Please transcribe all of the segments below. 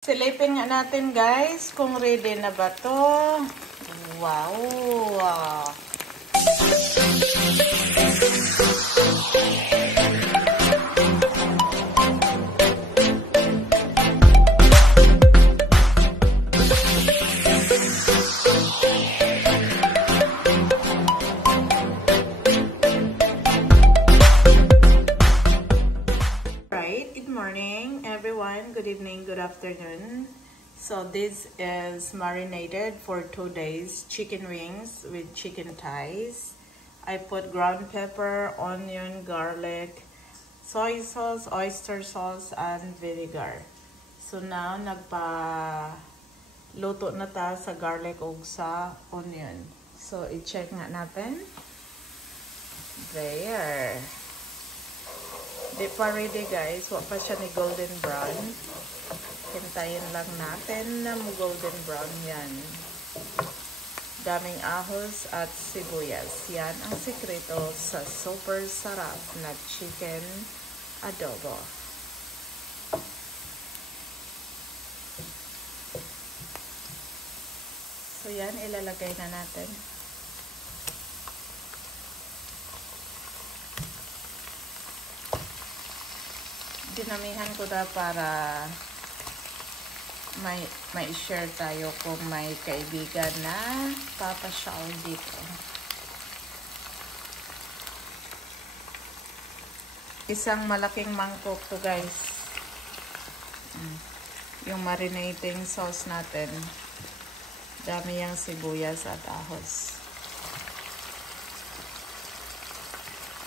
Silipin nga natin guys kung ready na ba to. Wow! Good evening, good afternoon. So this is marinated for 2 days chicken wings with chicken thighs. I put ground pepper, onion, garlic, soy sauce, oyster sauce, and vinegar. So now nagpa-luto na ta sa garlic o sa onion. So i-check nga natin. There. Di pa ready guys. Wa pa siya ni golden brown. Hintayin lang natin na golden brown yan. Daming ahos at sibuyas. Yan ang sikreto sa super sarap na chicken adobo. So yan, ilalagay na natin. Dinamihan ko na para may share tayo kung may kaibigan na papasyal dito. Isang malaking mangkok to guys. Yung marinating sauce natin. Dami yung sibuyas at ahos.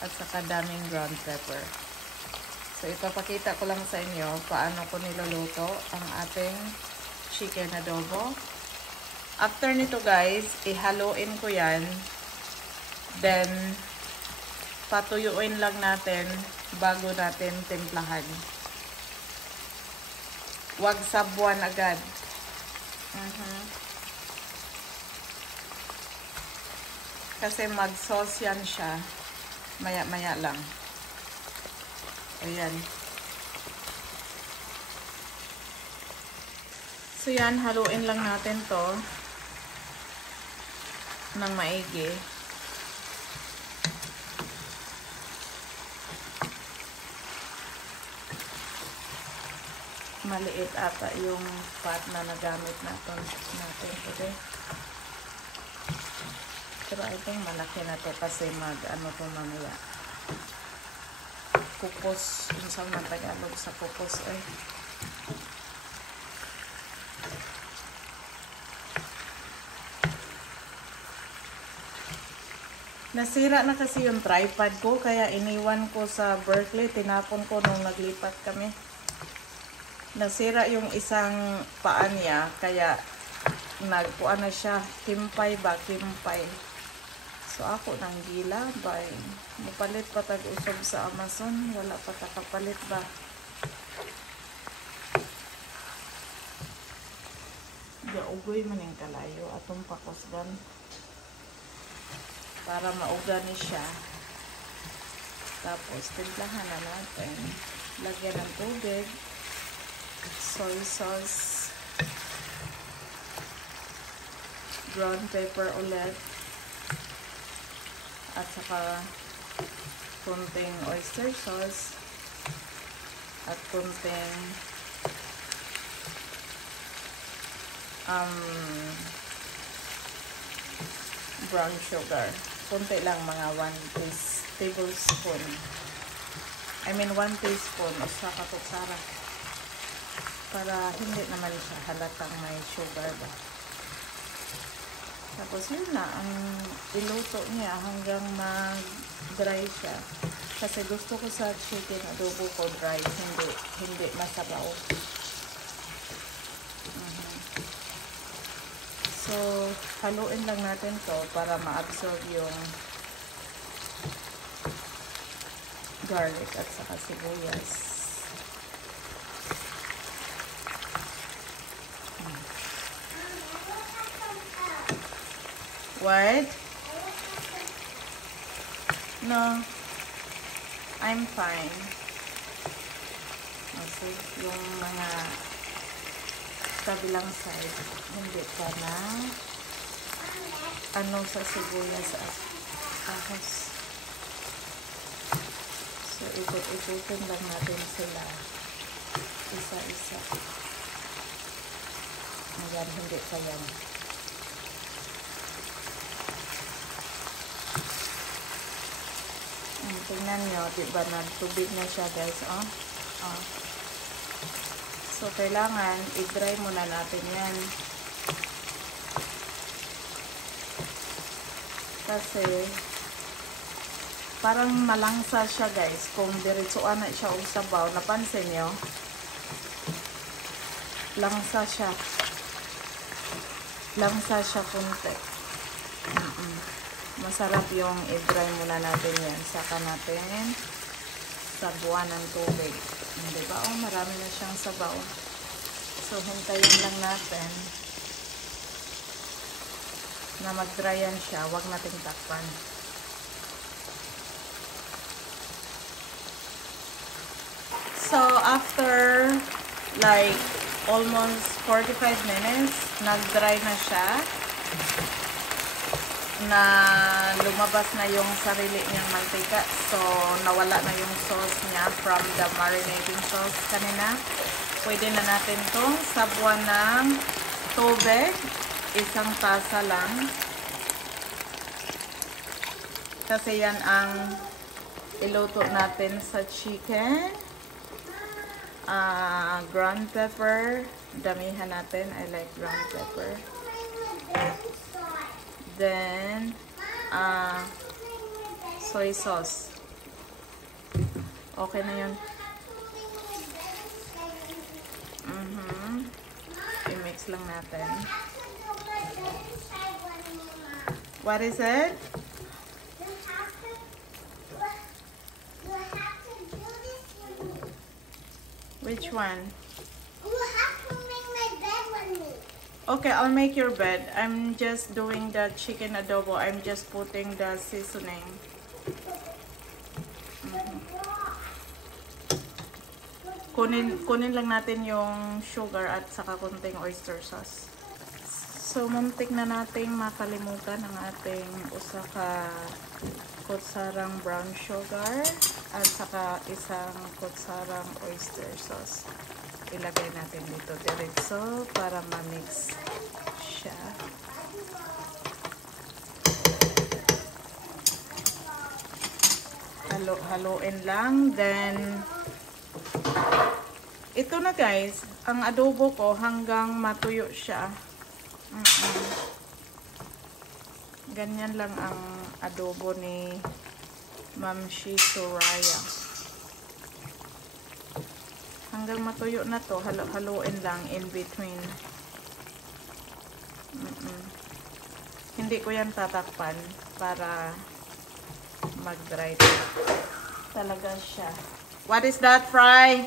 At saka daming ground pepper. So, ipapakita ko lang sa inyo paano ko niluluto ang ating chicken adobo. After nito guys, ihaluin ko yan. Then, patuyuin lang natin bago natin timplahan. Huwag sabuan agad. Kasi mag-sauce yan siya. Maya-maya lang. Ayan. So yan, haluin lang natin to ng maigi. Maliit ata yung pot na nagamit natin today. Pero I think malaki na to kasi mag-ano to mamaya. Pupos, yung sa mga Tagalog sa pupos ay. Nasira na kasi yung tripod ko kaya iniwan ko sa Berkeley, tinapon ko nung naglipat kami. Nasira yung isang paa niya kaya nagpuan na siya, kimpay. So ako nang gila ba, mupalit pa tag-usog sa Amazon, wala pa takapalit ba. Gaugoy man yung kalayo atong pakosgan para mauga ni siya. Tapos timplahan na natin, lagyan ng tubig, soy sauce, ground pepper ulit, at saka kunting oyster sauce at kunting brown sugar. Kunti lang, mga 1 tablespoon. I mean 1 teaspoon o sa katutsara. Para hindi naman siya halatang may sugar ba. Tapos yun na, ang iluto niya hanggang mag-dry siya. Kasi gusto ko sa chicken adobo ko dry, hindi masabaw. So, haluin lang natin to para ma-absorb yung garlic at saka sibuyas. What? No. I'm fine. So, yung mga kabilang side. Hindi pa na ano sa sibuyas at ahos. So, ikot-ikutin lang natin sila. Isa-isa. Ayan, hindi pa yan. Tingnan nyo, diba nagtubig na siya guys, oh. Oh. So, kailangan i-dry muna natin yan. Kasi, parang malangsa siya guys. Kung diretsuan na siya o sabaw, napansin nyo? Langsa siya. Langsa siya kunti. Masarap yung i-dry muna natin yan. Saka natin sabuan ng tubig. Diba? Oh, marami na siyang sabaw. So, hintayin lang natin na mag-dry yan siya. Huwag nating takpan. So, after like almost 45 minutes, nag-dry na siya. Na lumabas na yung sarili niyang mantika. So, nawala na yung sauce niya from the marinating sauce kanina. Pwede na natin itong sabuan ng tubig. Isang tasa lang. Kasi yan ang iluto natin sa chicken. Ground pepper. Damihan natin. I like ground pepper. Then, soy sauce. Okay na yun. I-mix lang natin. What is it? Which one? Okay, I'll make your bed. I'm just doing the chicken adobo. I'm just putting the seasoning. Kunin lang natin yung sugar at saka konting oyster sauce. So, muntik na nating makalimutan ang ating usaka kutsarang brown sugar at saka isang kutsarang oyster sauce. Ilagay natin dito diretso para ma-mix siya. Halo-haloin lang. Then, ito na guys, ang adobo ko hanggang matuyo siya. Ganyan lang ang adobo ni Ma'am Shi Soraya. Hanggang matuyo na to, halo-haloin lang in between. Hindi ko yan tatakpan para mag-dry talaga siya. What is that, Fry?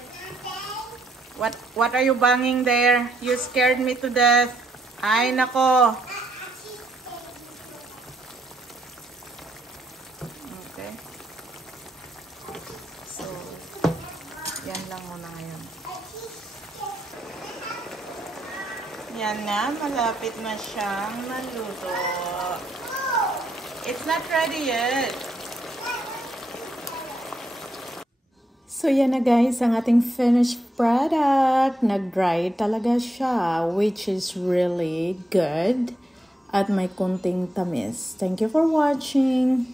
What are you banging there? You scared me to death. Ay, nako. Okay. So, yan lang muna ngayon. Yan na, malapit na siyang maluto. It's not ready yet. So, yan na guys, ang ating finished product. Nag-dry talaga siya, which is really good. At may konting tamis. Thank you for watching.